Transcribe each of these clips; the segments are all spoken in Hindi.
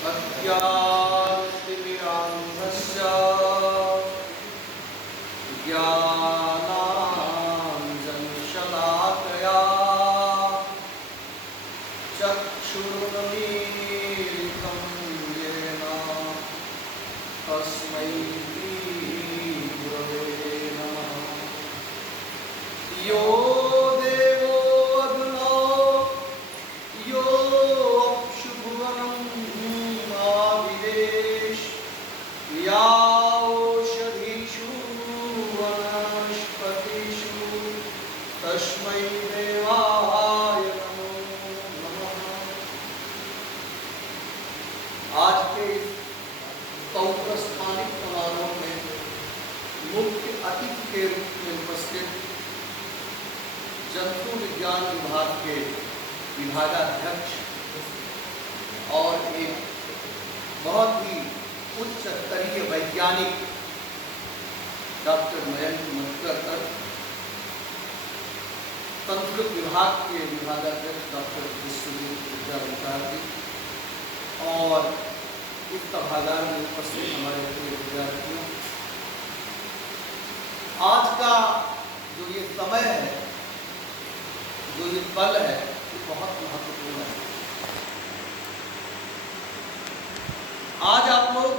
अज्ञानतिमिरान्धस्य ज्ञानाञ्जनशलाकया चक्षुरुन्मीलितं येन तस्मै श्रीगुरवे नमः। यो देवो अग्नौ यो अप्सुभुवनं आविवेश या ओषधीषु वनस्पतिषु तस्मै देवाय नमो नमः। आज के पौत्रस्थानिक समारोह में मुख्य अतिथि के रूप में उपस्थित जंतु विज्ञान विभाग के विभागाध्यक्ष और एक बहुत ही उच्च स्तरीय वैज्ञानिक डॉक्टर मयंक मधुकर, संस्कृत विभाग के विभागाध्यक्ष डॉक्टर विश्वजीत विद्यावंशी और इस सभागार में उपस्थित हमारे प्रिय विद्यार्थियों, आज का जो ये समय है, जो ये पल है, ये बहुत महत्वपूर्ण है। आज आप लोग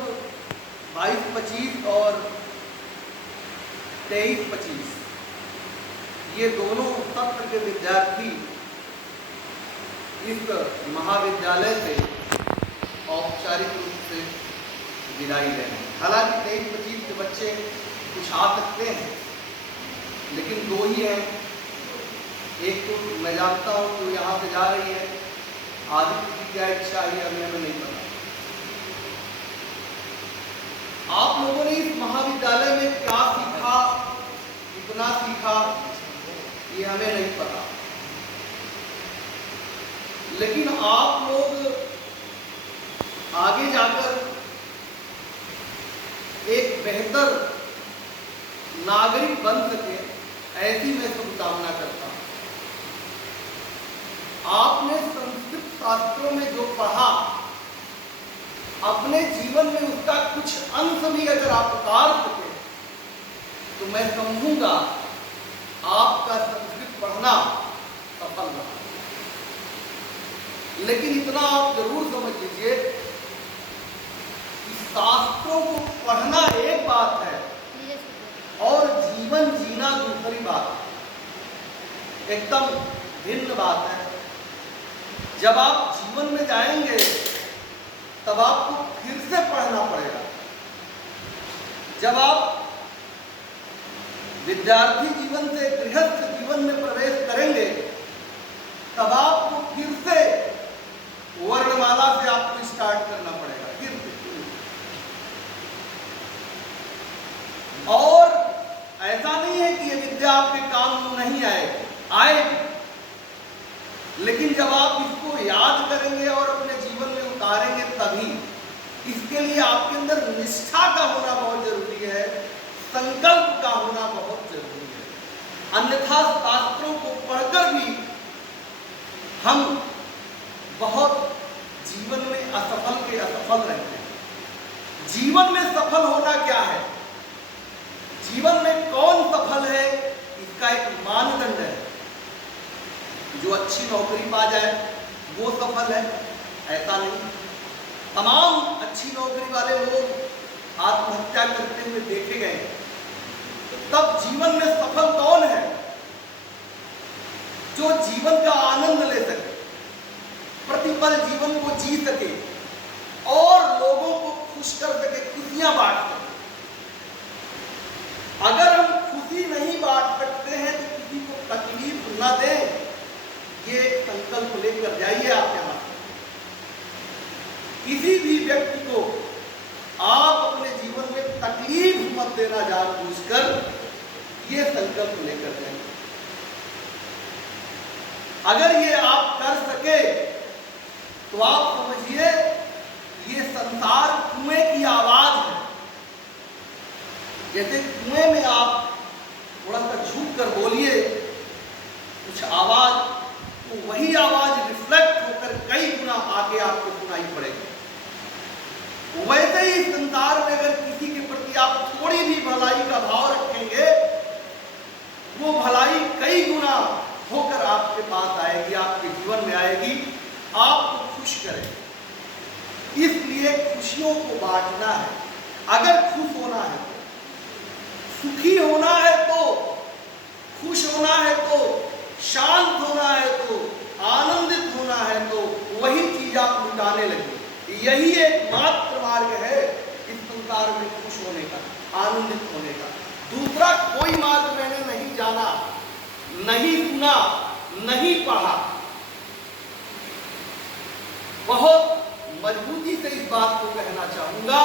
22-25 और 23-25 ये दोनों सत्र के विद्यार्थी इस महाविद्यालय से औपचारिक रूप से विदाई ले रहे हैं। हालांकि 23-25 के बच्चे कुछ आ सकते हैं, लेकिन दो ही हैं। एक तो मैं जानता हूँ कि वो यहाँ से जा रही है, आदित्य की क्या इच्छा है हमें नहीं पता। आप लोगों ने इस महाविद्यालय में क्या सीखा, कितना सीखा, ये हमें नहीं पता, लेकिन आप लोग आगे जाकर एक बेहतर नागरिक बन सके, ऐसी मैं शुभकामना करता हूं। आपने संस्कृत शास्त्रों में जो पढ़ा, अपने जीवन में उसका कुछ अंश भी अगर आप उतार सके तो मैं समझूंगा आपका संस्कृत पढ़ना सफल रहा। लेकिन इतना आप जरूर समझ लीजिए कि शास्त्रों को पढ़ना एक बात है और जीवन जीना दूसरी बात है, एकदम भिन्न बात है। जब आप जीवन में जाएंगे तब आपको फिर से पढ़ना पड़ेगा। जब आप विद्यार्थी जीवन से गृहस्थ जीवन में प्रवेश करेंगे तब आपको फिर से वर्णमाला से आपको स्टार्ट करना पड़ेगा, फिर से। और ऐसा नहीं है कि ये विद्या आपके काम नहीं आएगी, लेकिन जब आप इसको याद करेंगे और अपने जीवन में उतारेंगे तभी। इसके लिए आपके अंदर निष्ठा का होना बहुत जरूरी है, संकल्प का होना बहुत जरूरी है। अन्यथा शास्त्रों को पढ़कर भी हम बहुत जीवन में असफल रहते हैं। जीवन में सफल होना क्या है, जीवन में कौन सफल है, इसका एक मानदंड है। जो अच्छी नौकरी पा जाए वो सफल है, ऐसा नहीं। तमाम अच्छी नौकरी वाले लोग आत्महत्या करते हुए देखे गए। तब जीवन में सफल कौन है? जो जीवन का आनंद ले सके, प्रतिपल जीवन को जी सके और लोगों को खुश कर सके, खुशियां बांट सके। अगर हम खुशी नहीं बांट सकते हैं तो किसी को तकलीफ न दें, ये संकल्प लेकर जाइए आप यहां। किसी भी व्यक्ति को आप अपने जीवन में तकलीफ मत देना जानबूझकर, ये संकल्प लेकर जाइए। अगर ये आप कर सके तो आप समझिए ये संसार कुएं की आवाज है। जैसे कुएं में आप थोड़ा सा झुक कर बोलिए कुछ आवाज, तो वही आवाज रिफ्लेक्ट होकर कई गुना आगे आपको सुनाई पड़ेगी। बात आएगी, आपके जीवन में आएगी, आपको खुश करेगी। इसलिए खुशियों को बांटना है। अगर खुश होना है, सुखी होना है, तो खुश होना है, तो शांत होना है, तो आनंदित होना है, तो वही चीज आप लुटाने लगे। यही एकमात्र मार्ग है इस संसार में खुश होने का, आनंदित होने का। दूसरा कोई मार्ग मैंने नहीं जाना, नहीं सुना, नहीं पढ़ा। बहुत मजबूती से इस बात को कहना चाहूंगा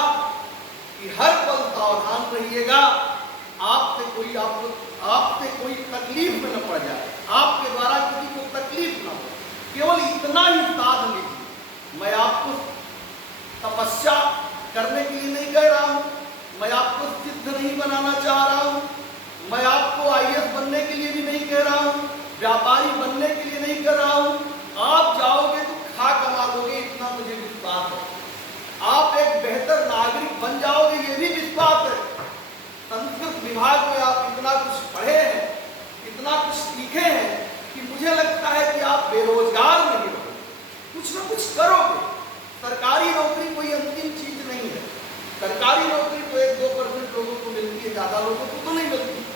कि हर पल सावधान रहिएगा, आपसे कोई तकलीफ में न पड़ जाए, आपके द्वारा किसी को तकलीफ न हो। केवल इतना ही साध लीजिए। मैं आपको तपस्या करने के लिए नहीं कह रहा हूं, मैं आपको सिद्ध नहीं बनाना चाह रहा हूं, मैं आपको IAS बनने के लिए भी नहीं कह रहा हूं, व्यापारी बनने के लिए नहीं कह रहा हूं। आप जाओगे तो खा कमा लोगे, इतना मुझे विश्वास है। आप एक बेहतर नागरिक बन जाओगे, ये भी विश्वास है। संस्कृत विभाग में आप इतना कुछ पढ़े हैं, इतना कुछ सीखे हैं कि मुझे लगता है कि आप बेरोजगार नहीं रहोगे, कुछ ना कुछ करोगे। सरकारी नौकरी कोई अंतिम चीज नहीं है। सरकारी नौकरी तो 1-2% लोगों को मिलती है, ज्यादा लोगों को तो नहीं मिलती।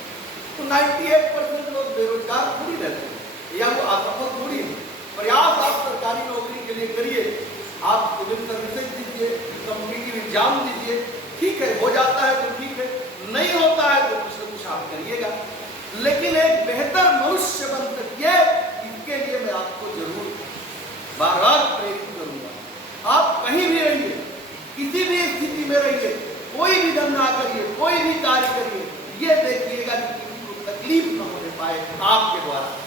तो 98% लोग बेरोजगार थोड़ी रहते हैं, या वो असफल थोड़ी है। प्रयास आप सरकारी नौकरी के लिए करिए, आप सिविल सर्विसेज दीजिए, कॉम्पिटिटिव एग्जाम दीजिए, ठीक है, हो जाता है तो ठीक है, नहीं होता है तो कुछ न कुछ आप करिएगा। लेकिन एक बेहतर मनुष्य बन सकिए, इसके लिए मैं आपको जरूर बार-बार प्रेरित करूंगा। आप कहीं भी रहिए, किसी भी स्थिति में रहिए, कोई भी धंधा करिए, कोई भी कार्य करिए, ये देखिएगा कि किसी को तकलीफ न होने पाए आपके द्वारा।